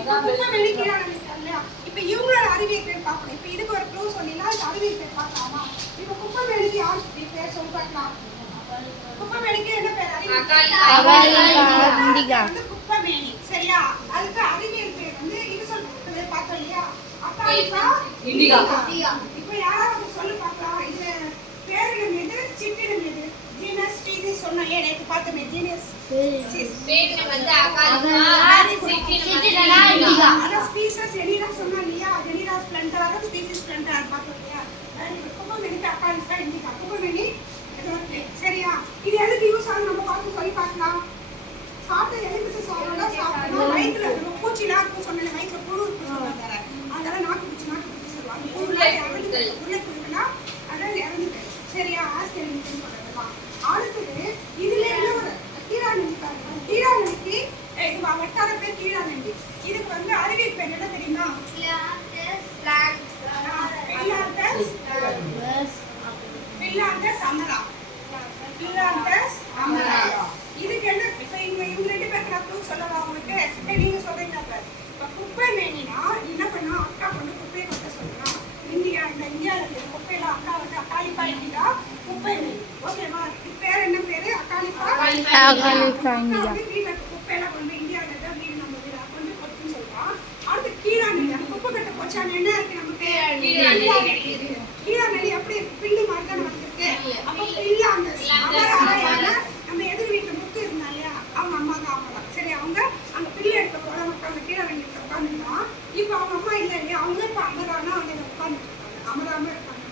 இப்போ குப்பை வெளிக்கிறாங்க இல்லையா? இப்போ இவங்களோட அறிவியல் பேர் பார்க்கணும். இப்போ இதுக்கு ஒரு க்ளூ சொன்னீங்கன்னா அதுக்கு அறிவியல் பேர் பார்க்கலாமா? இப்போ குப்பை வெளிக்கு யார் பேர் சொல்லி பார்க்கலாம்? குப்பை வெளிக்கு என்ன பேர்? வந்து குப்பை மேனி. சரியா? அதுக்கு அறிவியல் பேர் வந்து இது சொல்றது பார்த்தோம் இல்லையா? அக்காலிகா இண்டிகா. இப்போ யாராவது சொல்லி பார்க்கலாம். இது பேரிடம் எது, சிற்றிடம் எது? ஜீனஸ் ஸ்பீசிஸ் சொன்னேன் நேத்து பார்த்தோமே. ஜீனஸ் பேரிடம் வந்து அக்காலிகா, சிற்றிடம் இண்டிகா. அத ஸ்பீசிஸ் ஜெனிரா சொன்னா இல்லையா? ஜெனிரா ஸ்ப்ளெண்டரா, ஸ்பீசிஸ் ஸ்ப்ளெண்டரா பார்த்தோம் இல்லையா? குப்பை மேனிக்கு அக்காலிகா இண்டிகா. குப்பை மேனி சரியா? இது எதுக்கு யூஸ் ஆகும் நம்ம பார்த்து சொல்லி பார்க்கலாம். சாப்பிட்ட எலுமிச்சை சாப்பிடலாம். சாப்பிட்டா வயிற்றுல பூச்சிலாம் இருக்கும் சொன்னேன். வயிற்றுல புழு இருக்கும் சொன்னாங்க. அதெல்லாம் நாக்கு பிடிச்சி சொல்லுவாங்க. புழுலாம் இறந்து உருளைக்குழுலாம் அதெல்லாம் இறந்து. சரியா? ஆஸ்திரேலியன் சொல்றதுதான். அடுத்தது இதுல என்ன ஒரு கீழாநெல்லி பாருங்க. கீழாநெல்லிக்கு இது வட்டார பேர் கீழாநெல்லி. இதுக்கு வந்து அறிவியல் பேர் என்ன தெரியுமா? இதுக்கு என்ன இப்ப இவங்க ரெண்டு பேருக்கு நான் சொல்லவா உங்களுக்கு? நீங்க சொல்றீங்க. இப்ப குப்பை மேனினா என்ன பண்ணா அக்கா கொண்டு குப்பையை கொட்ட சொல்லலாம். இந்தியாவில் இருக்கிற குப்பையெல்லாம் அக்கா வந்து அக்காலிகா இண்டிகா குப்பை மேனி. ஓகேவா? இது பேர் என்ன பேரு? அக்காலிகா இண்டிகா. வீட்டுல குப்பையெல்லாம் கொண்டு இந்தியாவில் இருக்கிற வீடு நம்ம வீடு கொண்டு கொட்டுன்னு சொல்றோம். அடுத்து கீழாநெல்லி. குப்பை கட்ட போச்சான்னு என்ன இருக்கு நமக்கு? கீழாநெல்லி எப்படி இருக்கு? பில்லு மாதிரி தான் நமக்கு இருக்கு. அப்ப பில்லு அந்த நம்ம எதிர் வீட்டுல முத்து இருந்தா இல்லையா? அவங்க அம்மா தான் ஆகலாம். சரி, அவங்க அந்த பில்லு எடுக்க போறாங்க. அந்த கீழாநெல்லி உட்காந்துருக்கான். இப்ப அவங்க அம்மா இல்ல இல்லையா? அவங்க இப்ப அமரானா அவங்க உட்காந்துட்டு இருக்காங்க. அமராம இருக்காங்க.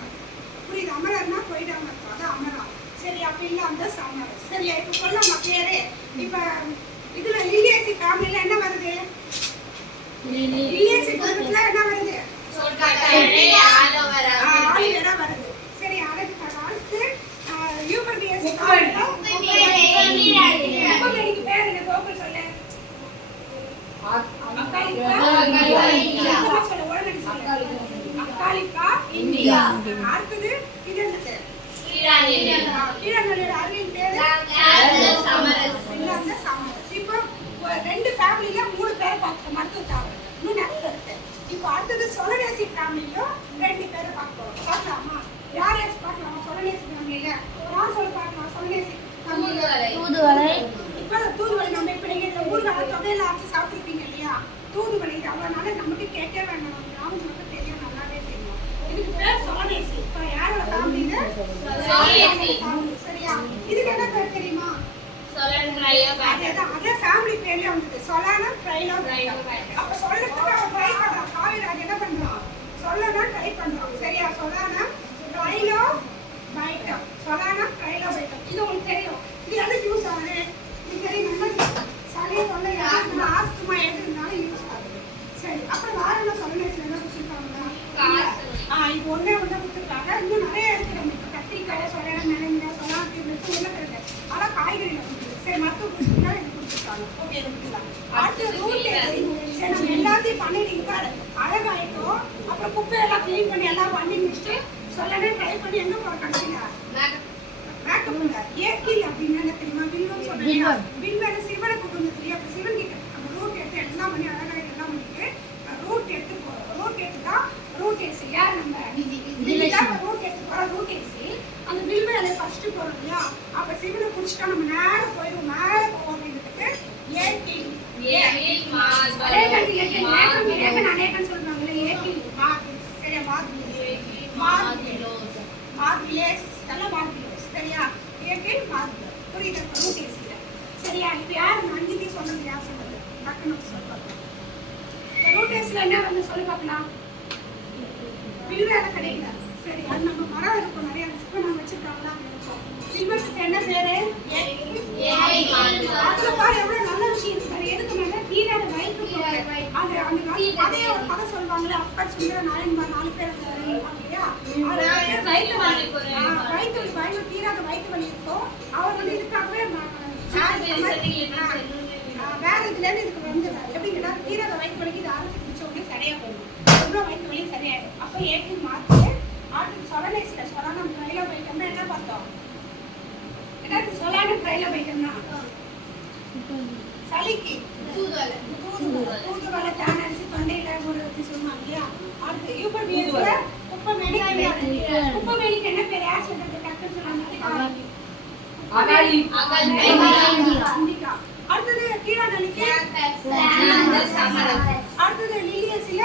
புரியுது? அமரர்னா போயிடாம இருக்காங்க. அமரா. சரி, அப்ப இல்ல அந்த சமர். சரியா? இப்ப சொல்லலாமா பேரு? இப்ப இதுல லில்லியேசி ஃபேமிலில என்ன வருது? லில்லியேசி குடும்பத்துல என்ன வருது? ஆலிவேரா வருது. சரி, அடுத்து யூபர்பியஸ் ஃபேமிலில குப்பைமேனிக்கு பேர் என்ன? கோகுல் சொல்லு. அக்காலிகா இண்டிகா. அடுத்தது இது என்னது? கீழாநெல்லியோட அறிவியல் பேரு சமரஸ். இப்போ ரெண்டு ஃபேமிலில 3 பேர் பார்க்க மருத்துவ தாவரம். இன்னும் நிறைய இருக்கு. இப்போ அடுத்தது சொலனேசி ஃபேமிலியும் 2 பேரை பார்க்கலாம். பார்க்கலாமா? யார் யார் பார்க்கலாமா? சொலனேசி ஃபேமிலியில யார் சொல்ல பார்க்கலாம்? சொலனேசி தூதுவளை. இப்போ தூதுவளை நம்ம இப்ப நீங்க இந்த ஊர்ல தொகையில ஆச்சு சாப்பிட்டுருப்பீங்க இல்லையா? தூதுவளை. அவ்வளோனால நமக்கு கேட்க வேண்டாம். நம்ம கிராமம் மட்டும் தெரியும், நல்லாவே தெரியும். இதுக்கு பேர் சொலனேசி. இப்போ யாரோட ஃபேமிலி? சரியா? இதுக்கு என்ன பேர் தெரியுமா? அதே ஃபேமிலி பேர்ல வந்தது. சொலானம் ட்ரைலோபைட்டம். அப்ப சொல்றதுக்கு அவன் ட்ரை பண்றான். காவிராஜ் என்ன பண்றான்? சொல்லணும் ட்ரை பண்றான். சரியா? சொலானம் ட்ரைலோபைட்டம். சொலானம் ட்ரைலோபைட்டம். இது உங்களுக்கு தெரியும். இது எதுக்கு யூஸ் ஆகுது? இது தெரியும். சளி தொல்லை ஆஸ்துமா எது இருந்தாலும் யூஸ் ஆகுது. சரி, அப்புறம் வேற என்ன சொலனேஸ்ல என்ன கொடுத்துருக்காங்களா? இப்போ ஒன்னே கொடுத்துருக்காங்க. இன்னும் நிறைய இருக்கு. நம்ம இப்போ கத்திரிக்காய் சொலானம் நினைங்க சொலானம் தீர்வு உருளைக்கிழங்கு அதான் காய்கறியில கொடுத்துருக்கு. சரி, மருத்துவ கொடுத்துருக்கா இது கொடுத்துருக்காங்க. ஓகே, எடுத்துக்கலாம். அடுத்து ரூட் டெஸ்ட். சரி, நம்ம எல்லாத்தையும் பண்ணிட்டீங்க. அழகாயிட்டோம். அப்புறம் குப்பையெல்லாம் கிளீன் பண்ணி எல்லாம் பண்ணி முடிச்சுட்டு சொல்லனே ட்ரை பண்ணி எங்க போற கடைசியில மேக்கப்ல ஏக்கில் அப்படின்னு என்ன தெரியுமா? வில்வம் சொல்றீங்க. வில்வன் சிவனை கொண்டு வந்து தெரியும். அப்ப சிவன் கிட்ட நம்ம ரூட் எடுத்து எல்லாம் பண்ணி அழகாக எல்லாம் பண்ணிட்டு ரூட் எடுத்து போறோம். ரூட் எடுத்துட்டா ரூட் ஏசி யார்? நம்ம ரூட் எடுத்து போறோம். ரூட் ஏசி அந்த வில்வனை ஃபர்ஸ்ட் போறோம் இல்லையா? அப்ப சிவனை குடிச்சிட்டா நம்ம நேரம் போயிடும். நேரம் போவோம் அப்படின்றதுக்கு ஏக்கில் அநேகன் சொல்றாங்களே. ஏக்கில் சரியா? மார்பிலேஸ் எல்லாம் மார்பிலேஸ். சரியா? ஏக்கில் மார்பிலேஸ். புரியுது? ரூட் ஏசில. சரியா? இப்ப யார் அஞ்சுத்தையும் சொன்னது? யார் சொன்னது? டக்குனு சொல்லி பார்க்கலாம். ரூட் ஏசில என்ன வந்து சொல்லி பார்க்கலாம். வில்வேலை கிடைக்கல. சரி, அது நம்ம மரம் இருக்கும் நிறைய. இப்போ நம்ம வச்சிருக்காங்களா? வில்வத்துக்கு என்ன பேரு? அதுல பாரு எவ்வளவு நல்ல விஷயம் இருக்கு. எதுக்கு மேல தீராத வயிற்று அந்த கதையை ஒரு கதை சொல்லுவாங்களே. அப்பர் சுந்தர நாயன்மார் 4 பேர் இல்லையா? வயிற்று வலி தீராத வயிற்று வலி இருக்கும். அவர் வந்து இதுக்காகவே வேற இதுல இருந்து இதுக்கு வந்துடுறாரு. எப்படின்னா தீராத வயிற்று வலிக்கு இது ஆரம்பிச்சு குடிச்ச உடனே சரியா போயிடும். எவ்வளவு வயிற்று வலி சரியாயிடும். அப்ப ஏற்றி மாற்றி ஆட்டு சொலனேஸ்ல சொலானம் ட்ரைலோபைட்டம்னா என்ன பார்த்தோம்? என்னது சொலானம் ட்ரைலோபைட்டம்னா? சளிக்கு தூதுவளை தேனரிசி தொண்டையில ஊற வச்சு சொல்லுவாங்க இல்லையா. அடுத்து யூபர்பியஸ்ல குப்பமேனிக்கு என்ன பேர்? யார் சொல்றது? டக்குன்னு சொல்லுவாங்க. அண்டிகா. அடுத்தது கீழாநெல்லிக்கு அடுத்தது லில்லியஸ்ல